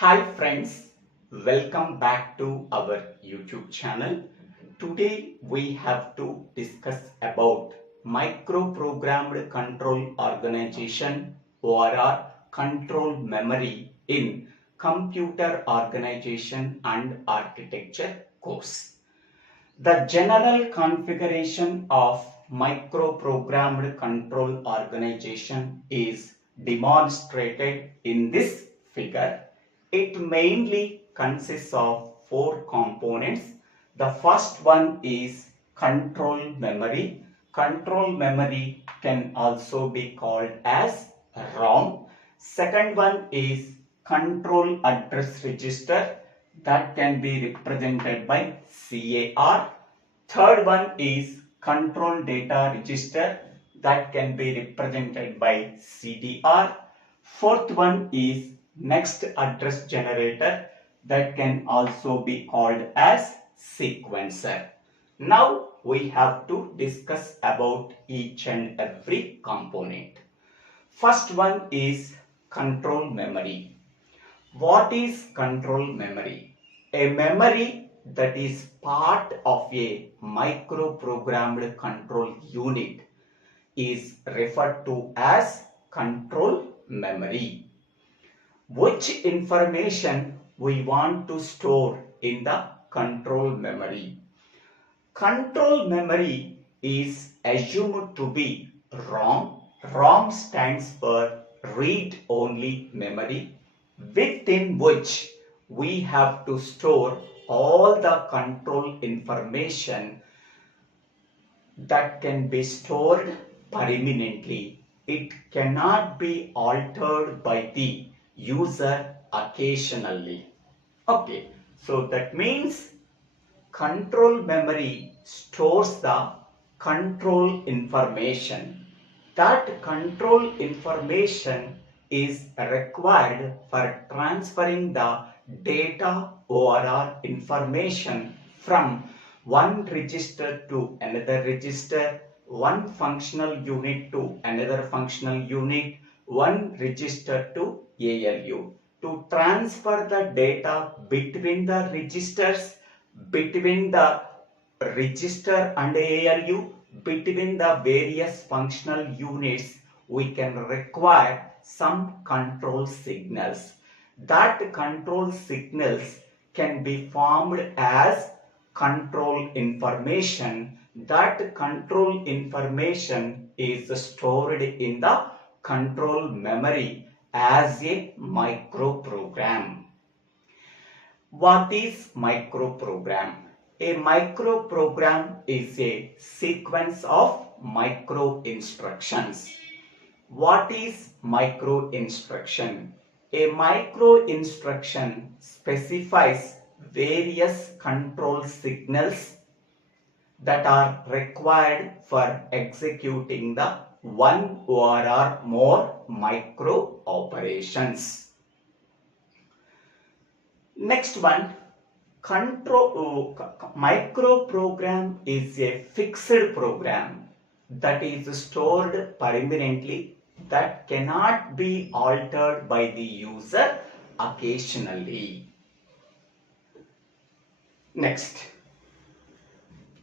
Hi friends, welcome back to our YouTube channel. Today we have to discuss about Microprogrammed Control Organization or control memory in Computer Organization and Architecture course. The general configuration of Microprogrammed Control Organization is demonstrated in this figure. It mainly consists of four components. The first one is control memory. Control memory can also be called as ROM. Second one is control address register, that can be represented by CAR. Third one is control data register, that can be represented by CDR. Fourth one is next address generator, that can also be called as sequencer. Now we have to discuss about each and every component. First one is control memory. What is control memory? A memory that is part of a microprogrammed control unit is referred to as control memory. Which information we want to store in the control memory? Control memory is assumed to be ROM. ROM stands for read-only memory, within which we have to store all the control information that can be stored permanently. It cannot be altered by the user occasionally. Okay, so that means control memory stores the control information. That control information is required for transferring the data or information from one register to another register, one functional unit to another functional unit, one register to ALU. To transfer the data between the registers, between the register and ALU, between the various functional units, we can require some control signals. That control signals can be formed as control information. That control information is stored in the control memory as a microprogram. What is microprogram? A microprogram is a sequence of micro instructions. What is micro instruction? A micro instruction specifies various control signals that are required for executing the one or more micro operations. Next one, microprogram is a fixed program that is stored permanently, that cannot be altered by the user occasionally. Next,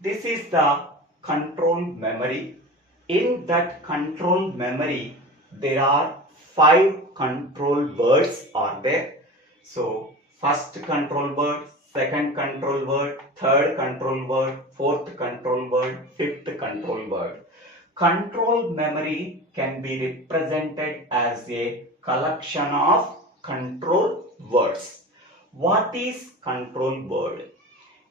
this is the control memory. In that control memory, there are 5 control words are there. So, first control word, second control word, third control word, fourth control word, fifth control word. Control memory can be represented as a collection of control words. What is control word?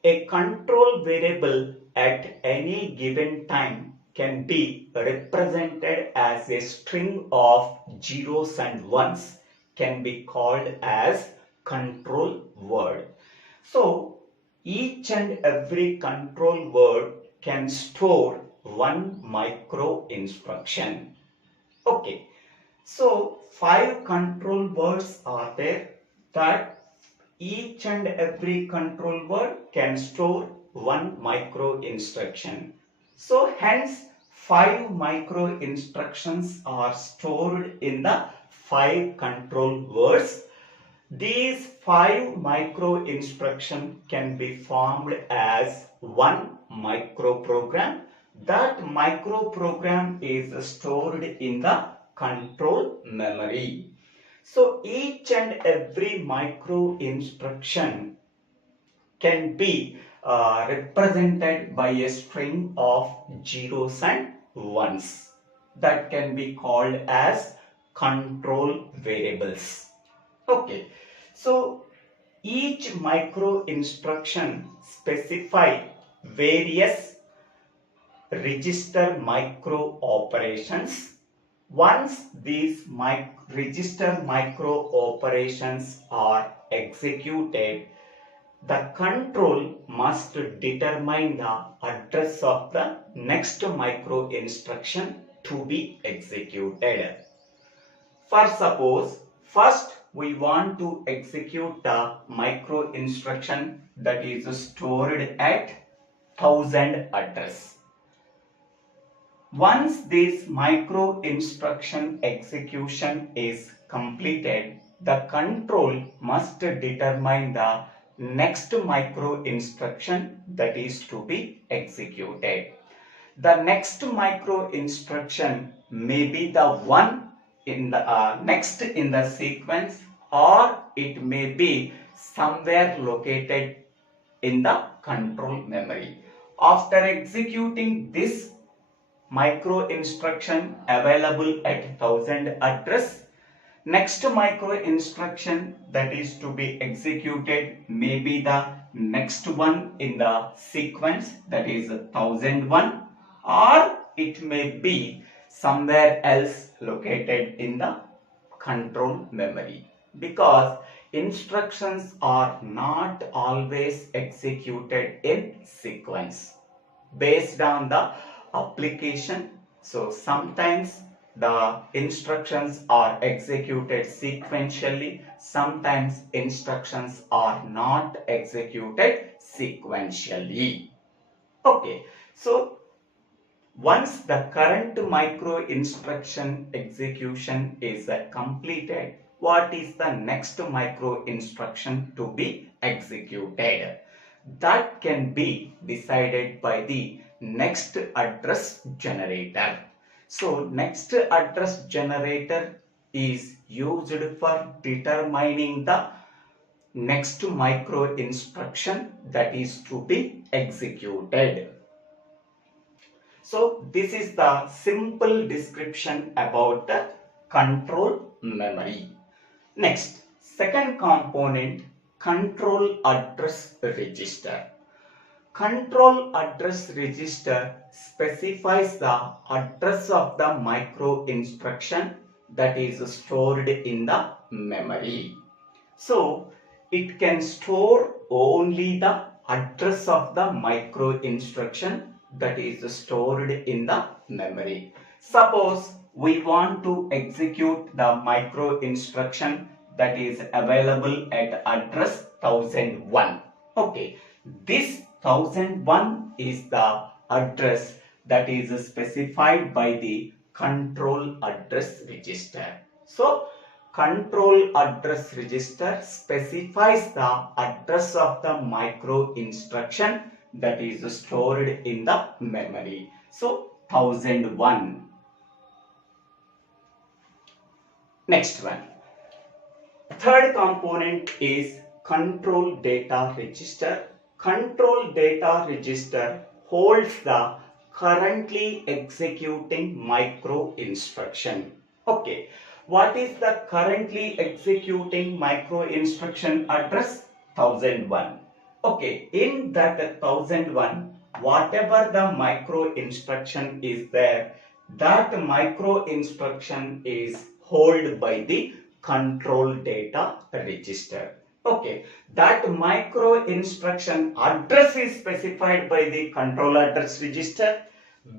A control variable at any given time can be represented as a string of zeros and ones, can be called as control word. So each and every control word can store one micro instruction. Okay, so 5 control words are there, that each and every control word can store one micro instruction. So hence 5 micro instructions are stored in the 5 control words. These 5 micro instructions can be formed as one microprogram. That microprogram is stored in the control memory. So each and every micro instruction can be represented by a string of zeros and ones that can be called as control variables. Okay, so each micro instruction specify various register micro operations. Once these register micro operations are executed, the control must determine the address of the next micro instruction to be executed. For suppose, first we want to execute the micro instruction that is stored at 1000 address. Once this micro instruction execution is completed, the control must determine the next micro instruction that is to be executed. The next micro instruction may be the one in the next in the sequence, or it may be somewhere located in the control memory. After executing this micro instruction available at 1000 address, next micro instruction that is to be executed may be the next one in the sequence, that is 1001, or it may be somewhere else located in the control memory, because instructions are not always executed in sequence based on the application. So sometimes the instructions are executed sequentially, sometimes instructions are not executed sequentially. Okay, so once the current micro instruction execution is completed, what is the next micro instruction to be executed? That can be decided by the next address generator. So next address generator is used for determining the next micro instruction that is to be executed. So this is the simple description about the control memory. Next, second component, control address register. Control address register specifies the address of the micro instruction that is stored in the memory. So it can store only the address of the micro instruction that is stored in the memory. Suppose we want to execute the micro instruction that is available at address 1001. Okay, this 1001 is the address that is specified by the control address register. So control address register specifies the address of the micro instruction that is stored in the memory. So 1001. Next one. Third component is control data register. Control data register holds the currently executing micro instruction. Okay, what is the currently executing micro instruction address? 1001. Okay, in that 1001, whatever the micro instruction is there, that micro instruction is held by the control data register. Okay, that micro instruction address is specified by the control address register.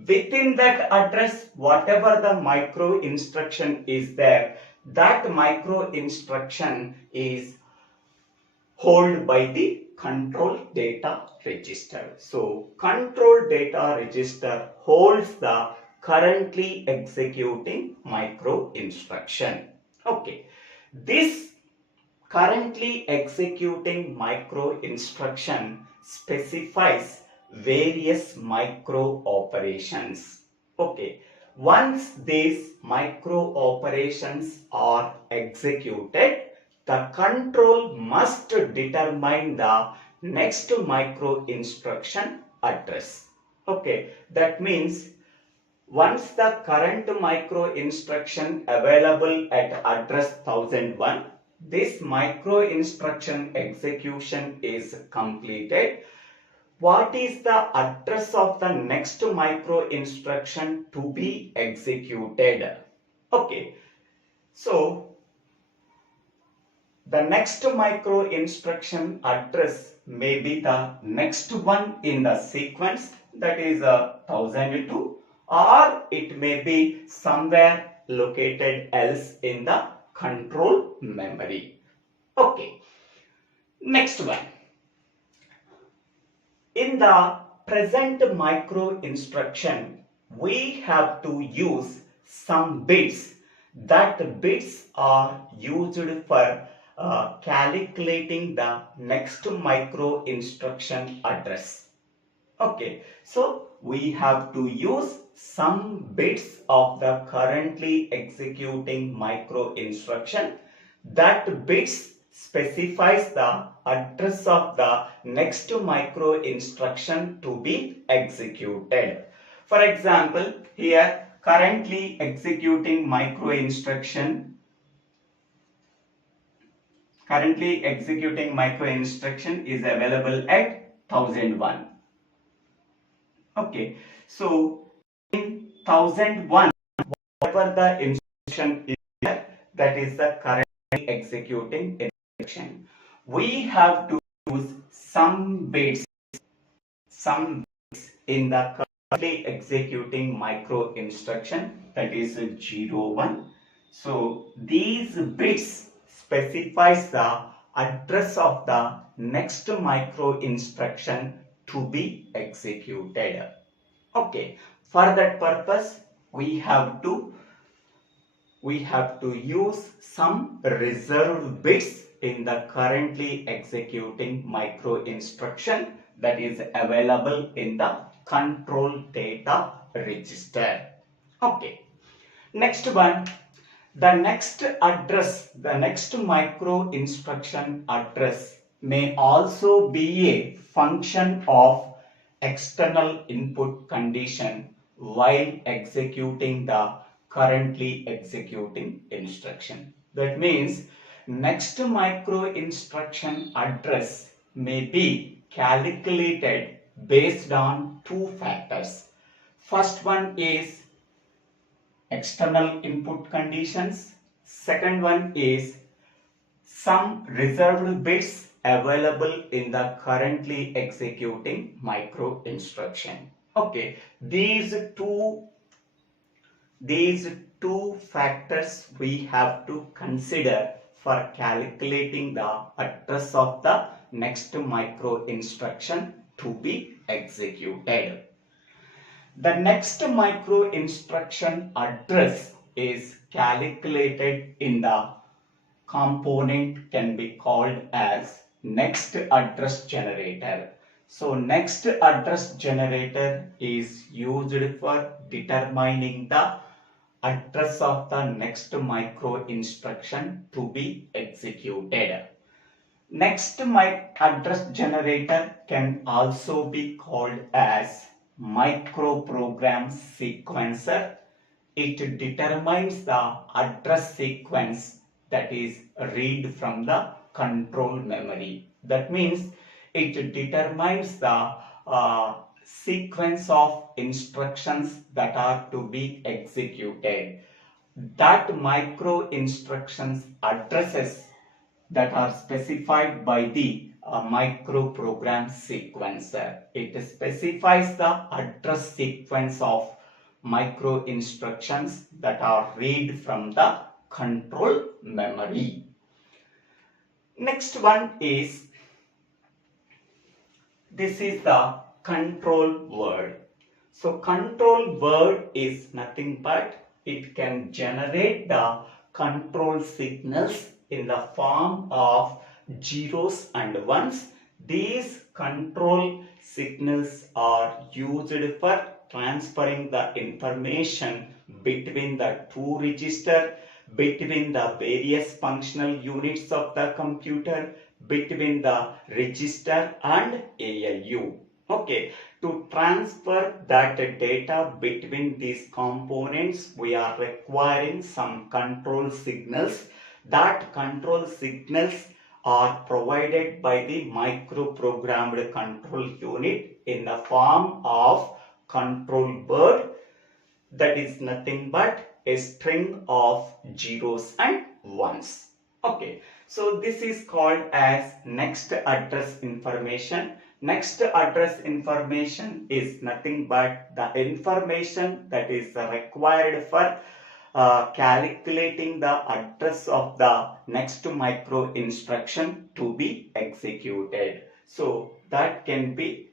Within that address, whatever the micro instruction is there, that micro instruction is held by the control data register. So control data register holds the currently executing micro instruction. Okay, this currently executing micro instruction specifies various micro operations. Okay, once these micro operations are executed, the control must determine the next micro instruction address. Okay, that means once the current micro instruction available at address 1001, this micro instruction execution is completed. What is the address of the next micro instruction to be executed? Okay, so the next micro instruction address may be the next one in the sequence, that is 1002, or it may be somewhere located else in the control memory. Okay, next one. In the present micro instruction, we have to use some bits. That bits are used for calculating the next micro instruction address. Okay, so we have to use some bits of the currently executing micro instruction. That bits specifies the address of the next micro instruction to be executed. For example, here currently executing micro instruction is available at 1001. Okay, so in 1001, whatever the instruction is there, that is the currently executing instruction. We have to use some bits in the currently executing micro instruction, that is 01. So these bits specifies the address of the next micro instruction to be executed. Okay, for that purpose we have to use some reserved bits in the currently executing micro instruction that is available in the control data register. Okay, next one. The next micro instruction address may also be a function of external input condition while executing the currently executing instruction. That means next micro instruction address may be calculated based on two factors. First one is external input conditions. Second one is some reserved bits available in the currently executing micro instruction. Okay, these two factors we have to consider for calculating the address of the next micro instruction to be executed. The next micro instruction address is calculated in the component can be called as next address generator. So next address generator is used for determining the address of the next micro instruction to be executed. Next address generator can also be called as Microprogram Sequencer. It determines the address sequence that is read from the control memory. That means it determines the sequence of instructions that are to be executed. That micro instructions addresses that are specified by the Microprogram Sequencer. It specifies the address sequence of micro instructions that are read from the control memory. Next one is, this is the control word. So control word is nothing but it can generate the control signals in the form of zeros and ones. These control signals are used for transferring the information between the two registers, between the various functional units of the computer, between the register and ALU. Okay, to transfer that data between these components, we are requiring some control signals. That control signals are provided by the microprogrammed control unit in the form of control word, that is nothing but a string of zeros and ones. Okay, so this is called as next address information. Next address information is nothing but the information that is required for calculating the address of the next micro instruction to be executed. So that can be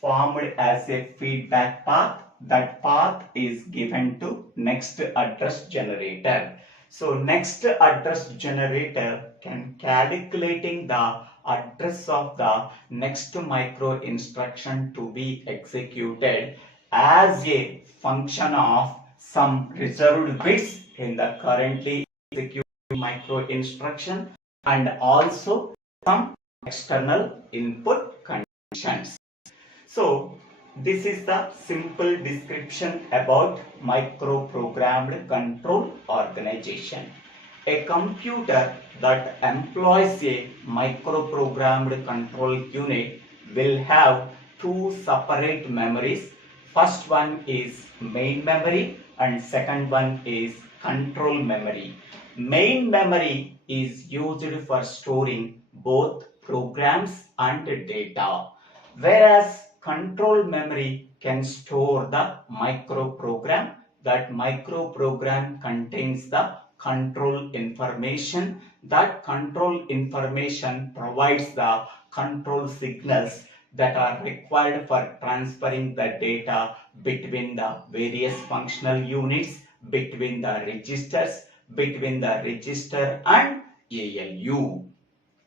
formed as a feedback path. That path is given to next address generator. So next address generator can calculating the address of the next micro instruction to be executed as a function of some reserved bits in the currently executed micro instruction and also some external input conditions. So this is the simple description about microprogrammed control organization. A computer that employs a microprogrammed control unit will have two separate memories. First one is main memory and second one is control memory. Main memory is used for storing both programs and data, whereas control memory can store the microprogram. That microprogram contains the control information. That control information provides the control signals that are required for transferring the data between the various functional units, between the registers, between the register and ALU.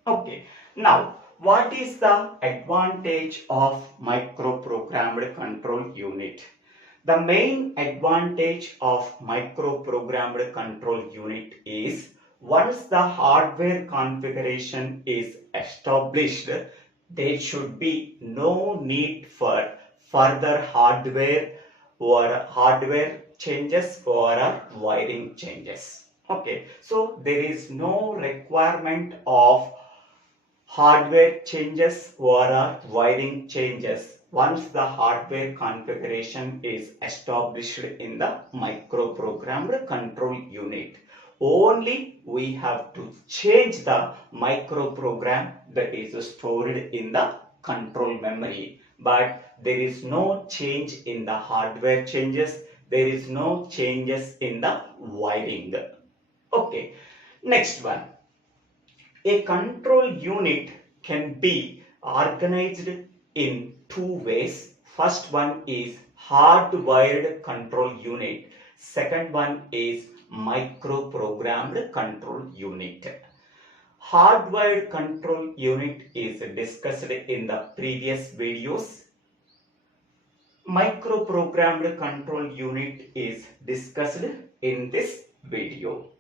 Okay, now what is the advantage of microprogrammed control unit? The main advantage of microprogrammed control unit is once the hardware configuration is established, there should be no need for further hardware changes or wiring changes. Okay, so there is no requirement of hardware changes or wiring changes once the hardware configuration is established in the microprogrammed control unit. Only we have to change the microprogram that is stored in the control memory, but there is no change in the hardware changes, there is no changes in the wiring. Okay, next one. A control unit can be organized in two ways. First one is hardwired control unit. Second one is microprogrammed control unit. Hardwired control unit is discussed in the previous videos. Microprogrammed control unit is discussed in this video.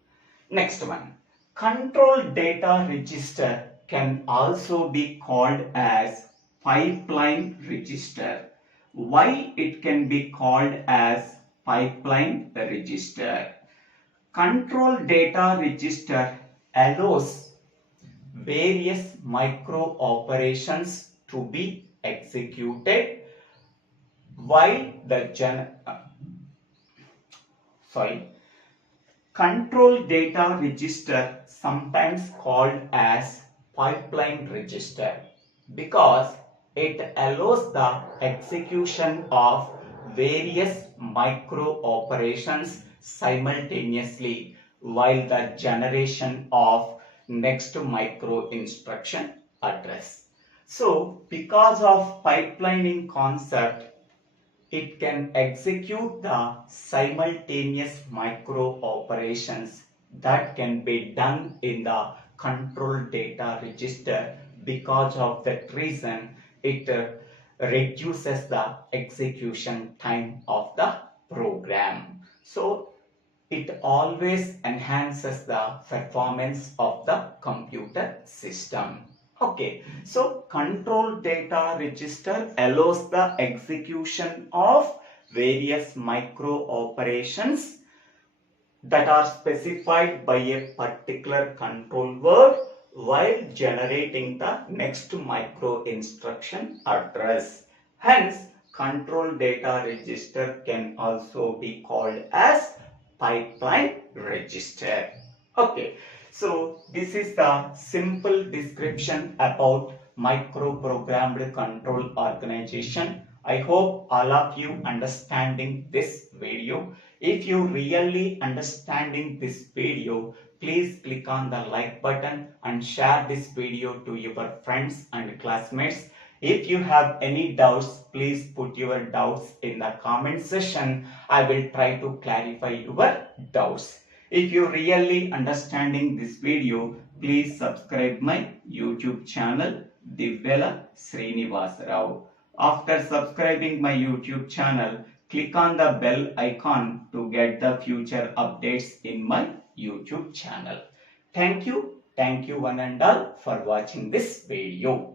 Next one. Control data register can also be called as pipeline register. Why it can be called as pipeline register? Control data register allows various micro operations to be executed while the control data register, sometimes called as pipeline register, because it allows the execution of various micro operations simultaneously while the generation of next micro instruction address. So because of pipelining concept, it can execute the simultaneous micro operations that can be done in the control data register. Because of that reason, it reduces the execution time of the program. So it always enhances the performance of the computer system. Okay, so control data register allows the execution of various micro operations that are specified by a particular control word while generating the next micro instruction address. Hence, control data register can also be called as pipeline register. Okay, so this is the simple description about microprogrammed control organization. I hope all of you understanding this video. If you really understanding this video, please click on the like button and share this video to your friends and classmates. If you have any doubts, please put your doubts in the comment section. I will try to clarify your doubts. If you really understanding this video, please subscribe my YouTube channel Divvela Srinivas Rao. After subscribing my YouTube channel, click on the bell icon to get the future updates in my YouTube channel. Thank you one and all for watching this video.